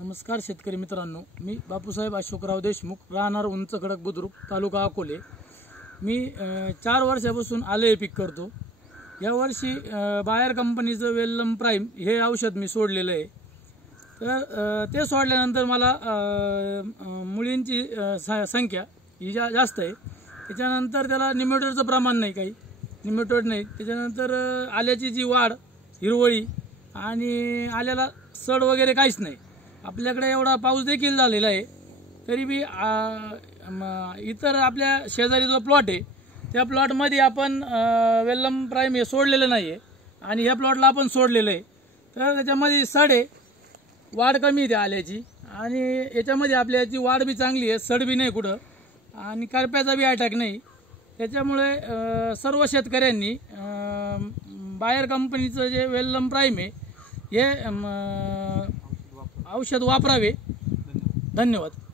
नमस्कार शेतकरी मित्रांनो, मी बापूसाहेब अशोकराव देशमुख, राहणार उंच खडक बुद्रुक, तालुका अकोले। मी 4 वर्षापासून आले पीक करतो। या वर्षी बायर कंपनीचं वेलम प्राइम हे औषध मी सोडलेलं आहे। तर ते सोडल्यानंतर मला मुळींची संख्या ही जास्त आहे। त्याच्यानंतर त्याला निमेटोडचं प्रमाण नाही, काही निमेटोड नाही। त्याच्यानंतर आल्याची जी वाढ, हिरवळी आणि आल्याला सड वगैरे काहीच नाही। आपल्याकडे एवढा पाऊस देखील झालेला आहे, तरी बी इतर आपल्या शेजारी जो प्लॉट आहे त्या प्लॉटमध्ये आपण वेलम प्राइम हे सोडलेलं नाही आहे आणि ह्या प्लॉटला आपण सोडलेलं आहे। तर त्याच्यामध्ये सड आहे, वाढ कमी आहे आल्याची आणि याच्यामध्ये आपल्याची वाढ बी चांगली आहे, सड बी नाही कुठं आणि करप्याचा बी अटॅक नाही। त्याच्यामुळे सर्व शेतकऱ्यांनी बायर कंपनीचं जे वेलम प्राइम आहे हे औषध वापरावे। धन्यवाद।